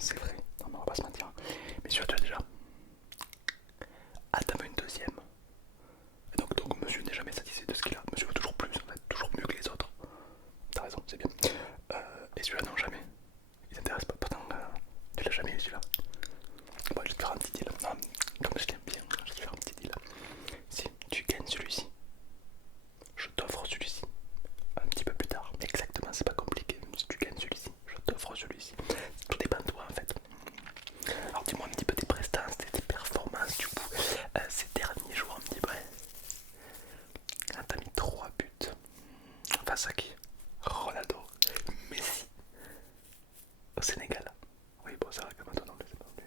C'est vrai, non mais on va pas se mentir. Mais tu as déjà. Ah, t'en veux une deuxième. Donc monsieur n'est jamais satisfait de ce qu'il a. Monsieur veut toujours plus, en fait, toujours mieux que les autres. T'as raison, c'est bien. Et celui-là, non, jamais. Il t'intéresse pas. Pourtant, tu l'as jamais eu celui-là. Bon, je vais te faire un petit deal. Non, comme je l'aime bien, je vais te faire un petit deal. Si tu gagnes celui-ci, je t'offre celui-ci. Un petit peu plus tard. Exactement, c'est pas compliqué. Si tu gagnes celui-ci, je t'offre celui-ci. Tout dépend de toi en fait. Alors dis-moi un petit peu tes prestations, tes performances du coup. Ces derniers jours, un petit peu. Ah, t'as mis 3 buts. Face à qui? Ronaldo, Messi, au Sénégal. Oui, bon, ça va comme maintenant, c'est pas plus.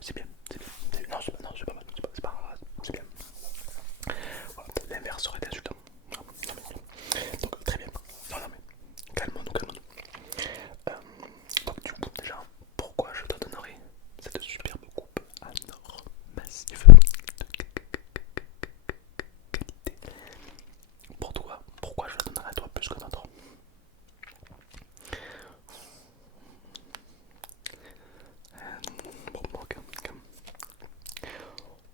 C'est bien, c'est bien. Non, c'est pas mal, c'est bien. Voilà, l'inverse serait insultant. Non, non, donc, très bien. Non, non, mais calmons-nous, calmons-nous. Euh, donc, du coup, déjà, pourquoi je te donnerai cette superbe coupe en or massif de qualité? Pourquoi je la donnerai à toi plus que notre? Bon, ok,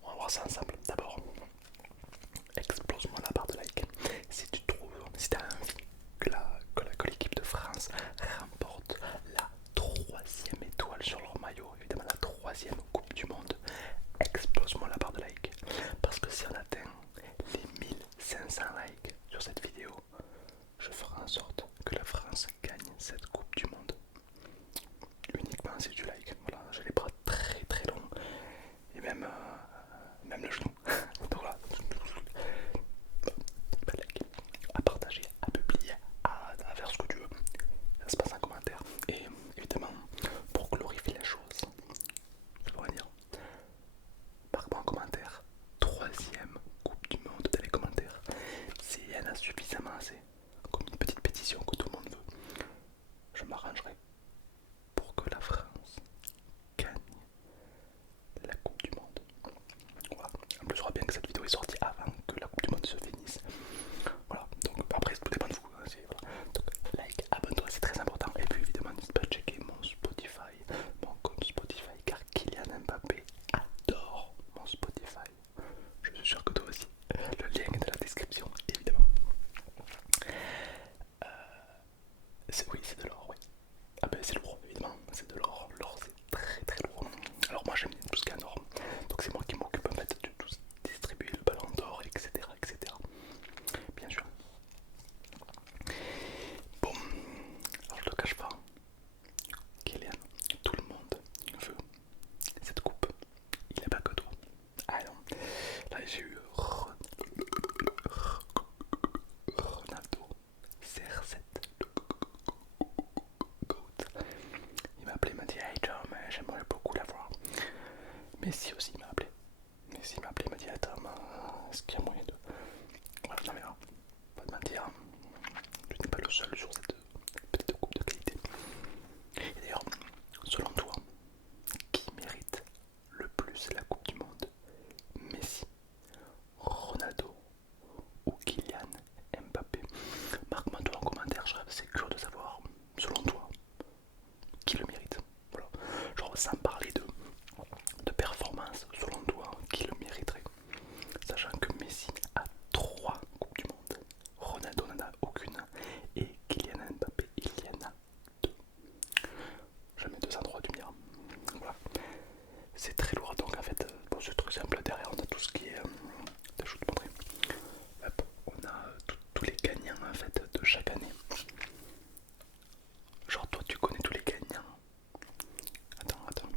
on va voir ça ensemble. D'abord, explose-moi la barre de like si tu trouves, si tu as envie que l'équipe de France remporte la troisième étoile sur leur maillot, évidemment la troisième Coupe du Monde. Explose-moi la barre de like parce que si on atteint les 1500 likes sur cette vidéo, je ferai en sorte que la France gagne cette Coupe du Monde. Uniquement si tu likes. Voilà, j'ai les bras très très longs et même le genou. Donc voilà, à liker, à partager, à publier, à faire ce que tu veux. Ça se passe en commentaire. Et évidemment, pour glorifier la chose, je pourrais dire, marque-moi en commentaire, troisième Coupe du Monde dans les commentaires. S'il y en a suffisamment assez, comme une petite pétition que tout le monde veut, je m'arrangerai pour que la France gagne la Coupe du Monde. Voilà. En plus, je crois bien que cette vidéo est sortie avant que la Coupe du Monde se finisse. Voilà, donc après, tout dépend de vous. Hein, voilà. Donc, like, abonne-toi, c'est très important. Et puis, évidemment, n'hésite pas à checker mon Spotify, mon compte Spotify, car Kylian Mbappé adore mon Spotify. Je suis sûr que toi aussi. Le lien est dans la description, évidemment. Oui, c'est de l'or, oui. Ah ben c'est lourd, évidemment, c'est de l'or. L'or c'est très très lourd. Alors moi j'aime bien tout ce qui est en or. Donc c'est moi qui m'occupe en fait de tout distribuer le ballon d'or, etc. etc. Bien sûr. Bon, alors je le cache pas. Kylian, tout le monde veut cette coupe. Il n'est pas que toi. Ah non, là j'ai eu Ronaldo CR7, le GOAT. Il m'a appelé, il m'a dit hey Tom, j'aimerais beaucoup l'avoir. Messi aussi m'a appelé. Messi m'a appelé, il m'a dit hey Tom, est-ce qu'il y a moyen de. Voilà, non mais là, pas de mentir, tu n'es pas le seul sur cette petite coupe de qualité. Et d'ailleurs, selon toi, qui mérite le plus la Coupe du Monde? Messi, Ronaldo ou Kylian Mbappé? Marque-moi toi en commentaire, c'est curieux de savoir, selon toi, qui le mérite. Voilà. Genre sans parler de performance, selon toi, qui le mériterait? Sachant que Messi a 3 Coupes du Monde, Ronaldo n'en a aucune et Kylian Mbappé il y en a 2. Jamais 2 endroits du mien. Voilà. C'est très lourd donc en fait, bon, c'est très simple. Derrière on a tout ce qui est. Je vais te montrer. Hop, on a tous les gagnants en fait de chaque année. Genre toi tu connais tous les gagnants. Attends.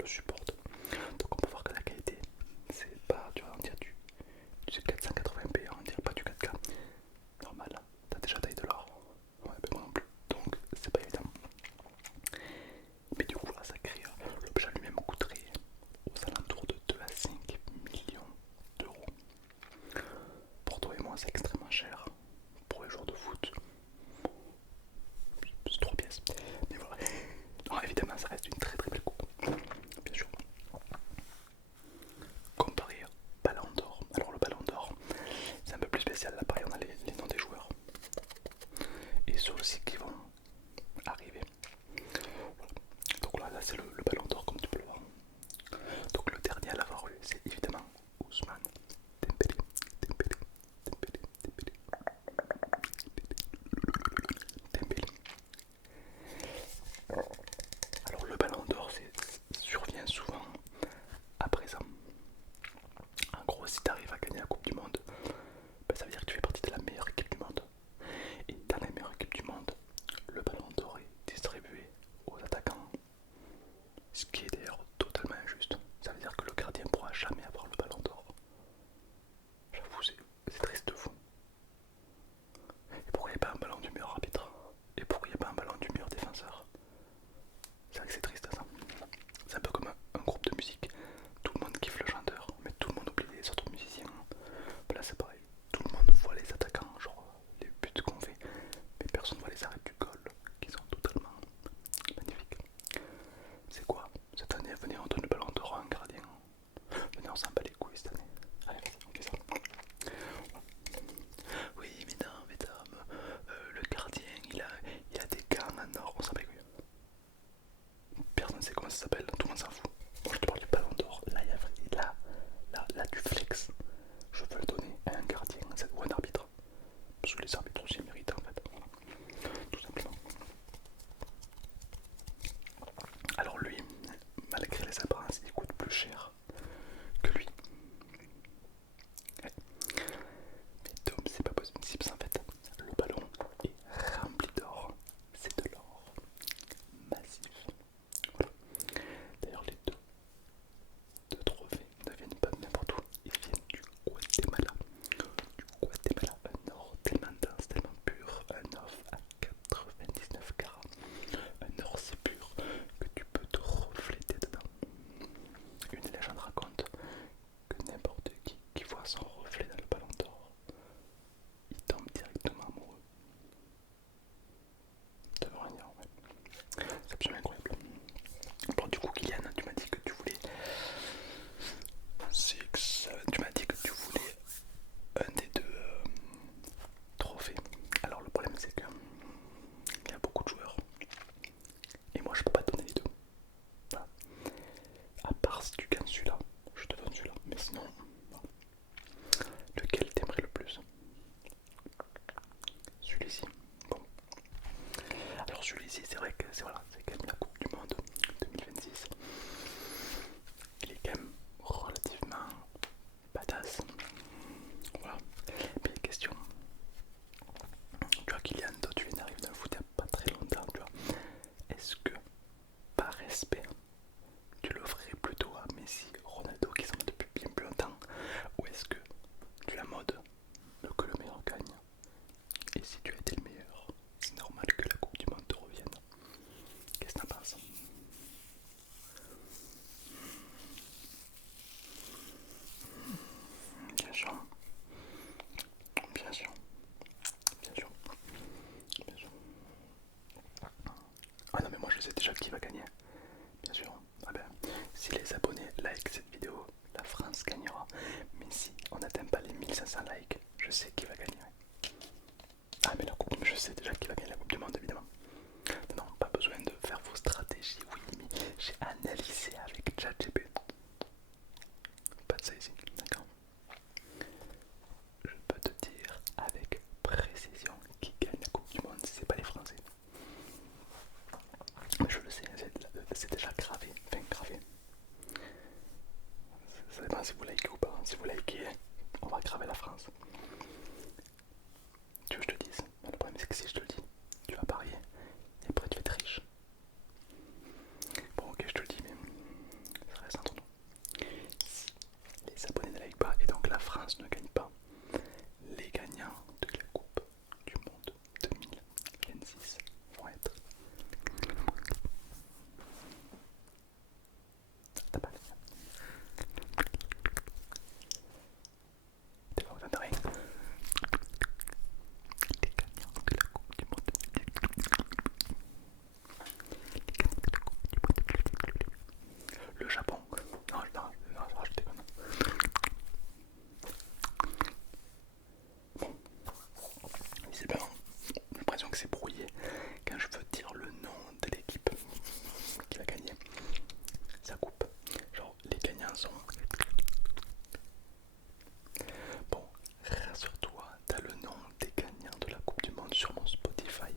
le supporte. Donc on peut voir que la qualité, c'est pas, tu vois, on dirait du 480p, on dirait pas du 4K. Normal, t'as déjà taillé de l'or. Ouais, ben moi non plus. Donc c'est pas évident. Mais du coup là ça crée, l'objet lui-même coûterait aux alentours de 2 à 5 millions d'euros. Pour toi et moi c'est extrêmement cher. Pour les joueurs de foot, c'est 3 pièces. Mais voilà. Alors évidemment ça reste une très très belle coupe. Bien sûr. Comparé au Ballon d'Or. Alors le Ballon d'Or, c'est un peu plus spécial. Là pareil on a les noms des joueurs. Et ceux aussi qui vont arriver. Voilà. Donc là c'est le Ballon d'Or comme tu peux le voir. Donc le dernier à l'avoir eu c'est évidemment Ousmane Dembélé. Dembélé. Dembélé. Dembélé. Dembélé. Alors le Ballon d'Or survient souvent après ça. En gros, si tu arrives à gagner la Coupe du Monde, ben, ça veut dire que tu fais partie de la meilleure équipe du monde. Et dans la meilleure équipe du monde, le Ballon d'Or est distribué aux attaquants. Ce qui est d'ailleurs totalement injuste. Ça veut dire que le gardien ne pourra jamais avoir le Ballon d'Or. J'avoue, c'est triste de fou. Et pourquoi il n'y a pas un ballon du meilleur arbitre? Et pourquoi il n'y a pas un ballon du meilleur défenseur? C'est vrai que c'est triste ça. C'est un peu comme un groupe de musique. Tout le monde kiffe le chanteur, mais tout le monde oublie les autres musiciens. Là c'est pareil. Tout le monde voit les attaquants, genre les buts qu'on fait, mais personne voit les arrêts du goal qui sont totalement magnifiques. C'est quoi? Cette année, venez, on donne le ballon d'or à un gardien. Venez, on s'en bat les couilles cette année. Allez, vas-y, on fait ça. Oui, mesdames, le gardien, il a des gants en or, on s'en bat les couilles. Personne ne sait comment ça s'appelle, tout le monde s'en fout. Moi je te parle du ballon d'or, là, là, du flex. Je veux le donner à un gardien ou un arbitre. Parce que les arbitres aussi méritent en fait. Voilà. Tout simplement. Alors lui, malgré les apparences, il coûte plus cher que lui. Ouais. Mais Tom, c'est pas possible. En fait, le ballon est rempli d'or. C'est de l'or massif. Voilà. D'ailleurs, les deux trophées ne viennent pas de n'importe où. Ils viennent du Guatemala. Du Guatemala, un or tellement dense, tellement pur, un or à 99 carats. Un or si pur que tu peux te refléter dedans. Une légende raconte que n'importe qui voit son reflet dans le ballon d'or, il tombe directement amoureux. Devant rien, ouais. C'est absolument incroyable. Bon, du coup, Kylian, tu m'as dit que tu voulais. Tu m'as dit que tu voulais un des deux trophées. Alors, le problème, c'est que il y a beaucoup de joueurs. Et moi, je peux pas te donner les deux. Voilà. À part si tu gagnes celui-là, je te donne celui-là. Mais sinon, non. Lequel t'aimerais le plus? Celui-ci. Bon. Alors celui-ci, c'est vrai que c'est voilà, c'est quand même la Coupe du Monde 2026. Il est quand même relativement badass. Voilà. Mais question. Tu vois, Kylian, toi tu viens d'arriver dans le foot il n'y a pas très longtemps, tu vois. Est-ce que, par respect, tu le ferais plutôt à Messi, Ronaldo qui sont là depuis bien plus longtemps, ou est-ce que tu la mode que le meilleur gagne? Et si tu as été le meilleur, c'est normal que la Coupe du Monde te revienne. Qu'est-ce que t'en penses? Bien sûr, bien sûr, bien sûr, bien sûr. Ah non mais moi je sais déjà qui va gagner, bien sûr. Ah ben, si les abonnés like cette vidéo, la France gagnera. Mais si on n'atteint pas les 1500 likes, je sais qui va gagner. Ah mais la coupe, je sais déjà qui va gagner la Coupe du Monde évidemment. Non, pas besoin de faire vos stratégies, oui, mais j'ai analysé avec ChatGPT. Pas de ça ici, d'accord? Je peux te dire avec précision qui gagne la Coupe du Monde si c'est pas les Français. Je le sais, c'est déjà gravé, enfin gravé. Ça dépend si vous likez ou pas. Si vous likez, on va graver la France. Tu veux que je te dise? Le problème c'est que si je te le dis, tu vas parier et après tu vas être riche. Bon ok je te le dis mais T'as pas fait. T'es pas content de rien. Les gagnants de la Coupe du Monde. Le Japon. Non, je déconne. Visiblement, j'ai l'impression que c'est brouillé quand je veux dire le nom de l'équipe qui a gagné. Ça coupe. Genre, les gagnants sont. Bon, rassure-toi, t'as le nom des gagnants de la Coupe du Monde sur mon Spotify.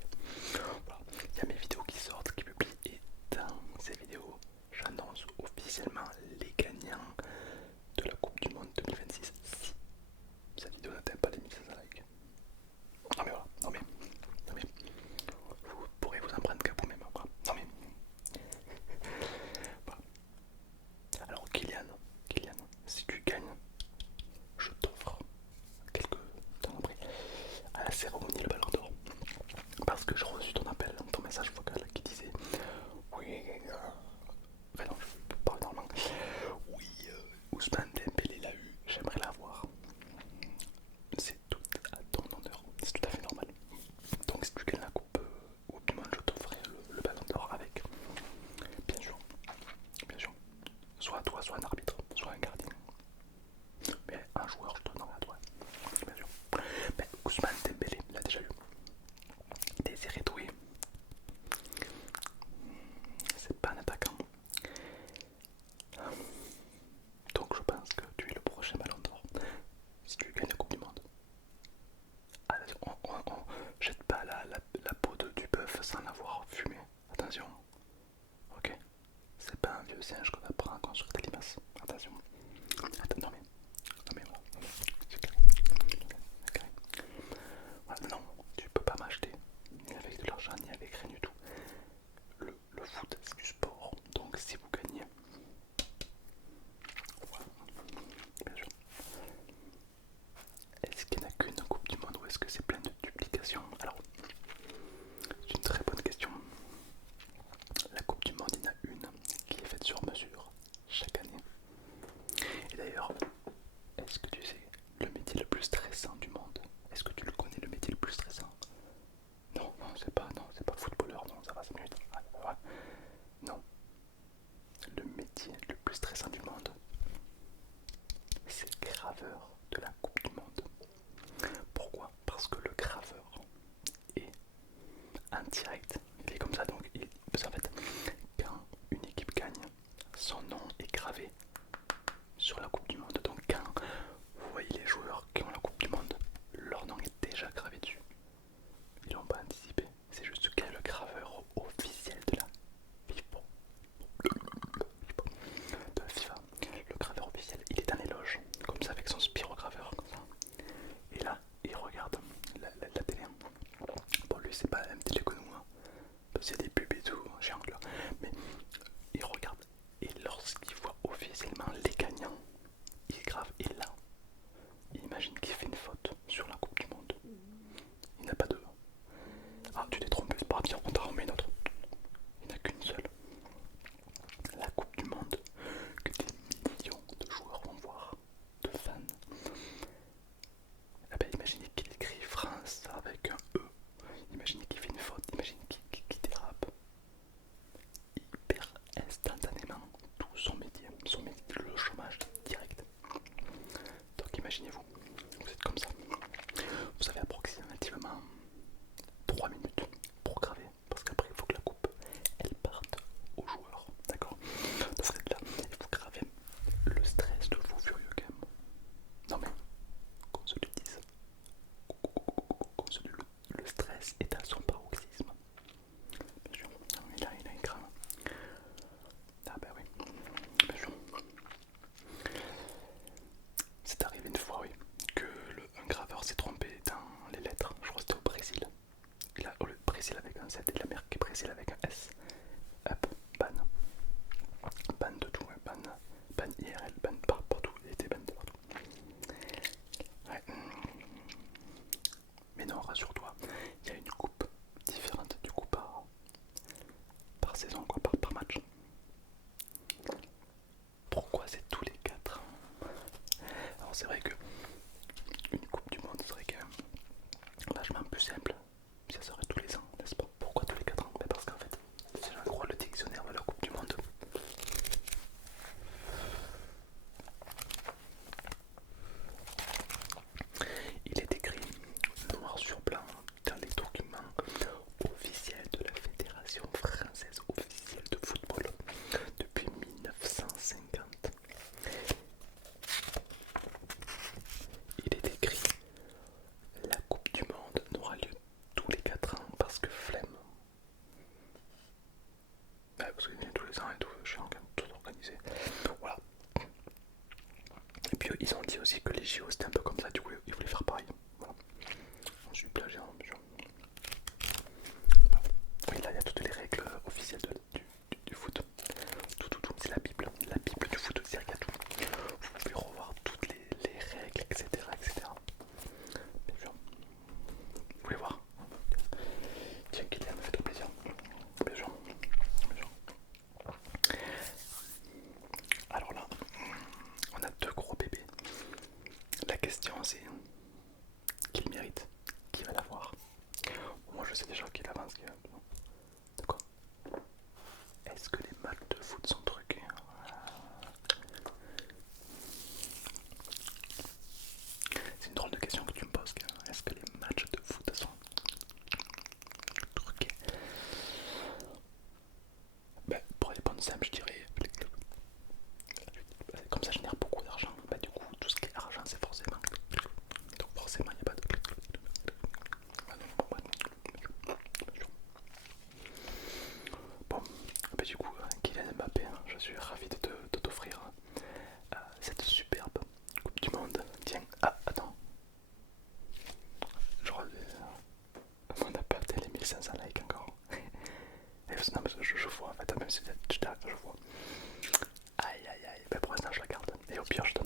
Voilà. Il y a mes vidéos qui sortent, qui publient, et dans ces vidéos, j'annonce officiellement les gagnants de la Coupe du Monde 2026. Si cette vidéo n'atteint pas les 1500 likes. Non mais voilà, non mais, vous pourrez vous en prendre qu'à vous-même. Voilà. Non mais, voilà. Alors Kylian, si tu gagnes, je t'offre quelques temps après à la cérémonie le ballon d'or. Parce que j'ai reçu ton appel, ton message vocal qui disait oui, enfin non, je parle normalement. Oui, Ousmane Dembélé l'a eu, j'aimerais l'avoir. C'est tout à ton honneur, c'est tout à fait normal. Donc si tu gagnes la coupe du monde, je t'offrirai le ballon d'or avec. Bien sûr, bien sûr. Soit toi, soit un arbitre, soit un gardien. Mais un joueur, je te donnerai à toi. Bien sûr. Mais Ousmane Dembélé l'a déjà eu. Désiré Doué, c'est pas un attaquant. Donc je pense que tu es le prochain ballon d'or si tu gagnes la Coupe du Monde. Attention, on jette pas la peau du bœuf sans l'avoir fumé. Attention, ok? C'est pas un vieux singe qu'on apprend à construire des limaces. Attention. Attends, non mais voilà. C'est carré. C'est carré. Voilà, non, tu peux pas m'acheter ni avec de l'argent ni avec rien du tout. Le foot c'est du sport. Donc si vous gagnez, voilà, bien sûr. Est-ce qu'il n'y en a qu'une Coupe du Monde ou est-ce que c'est plein de duplications? Alors, c'est une très bonne question. La Coupe du Monde, il y en a une qui est faite sur mesure chaque année. Et d'ailleurs, est-ce que tu sais le métier le plus stressant du monde? Est-ce que tu le connais, le métier le plus stressant? Non, c'est pas footballeur, non, ça va 5 minutes. Ouais. Non, le métier le plus stressant du monde, c'est graveur de la Coupe du Monde. Pourquoi? Parce que le graveur est en direct. Il est comme ça, donc parce qu'en fait, quand une équipe gagne, son nom est gravé sur la Coupe du Monde. Donc quand vous voyez les joueurs qui ont la Coupe du Monde, leur nom est déjà gravé dessus. Ils l'ont pas anticipé. C'est juste qu'il y a le graveur officiel de la FIFA. De FIFA. les ans et tout, je suis en train de tout organiser. Voilà. Et puis ils ont dit aussi que les JO c'était un peu comme ça, du coup ils voulaient faire pareil. Voilà. Je suis plagié, hein, bien sûr. Voilà. Oui, là il y a toutes les règles officielles du foot. Tout, c'est la Bible du foot, c'est-à-dire qu'il y a tout. Vous pouvez revoir toutes les règles, etc. Bien sûr. Vous voulez voir? Tiens, Kylian, fais-toi plaisir. Bien sûr. Bien sûr. Alors là, on a deux gros bébés. La question c'est qui le mérite? Qui va l'avoir? Moi je sais déjà qui l'avance. De quoi? Est-ce que les matchs de foot sont truqués? C'est une drôle de question que tu me poses. Est-ce que les matchs de foot sont truqués? Ben, pour répondre simple, je dirais comme ça génère beaucoup d'argent. Ben, du coup, tout ce qui est argent, c'est forcément. Donc forcément, il n'y a pas de. Bon, ben, du coup, Kylian Mbappé, hein, je suis ravi de t'offrir cette superbe Coupe du Monde. Tiens, ah, attends. On n'a pas atteint les 1500 likes encore. Non, mais je vois en fait, même si je vois. Aïe aïe aïe, ben pour l'instant je la garde. Et au pire, je te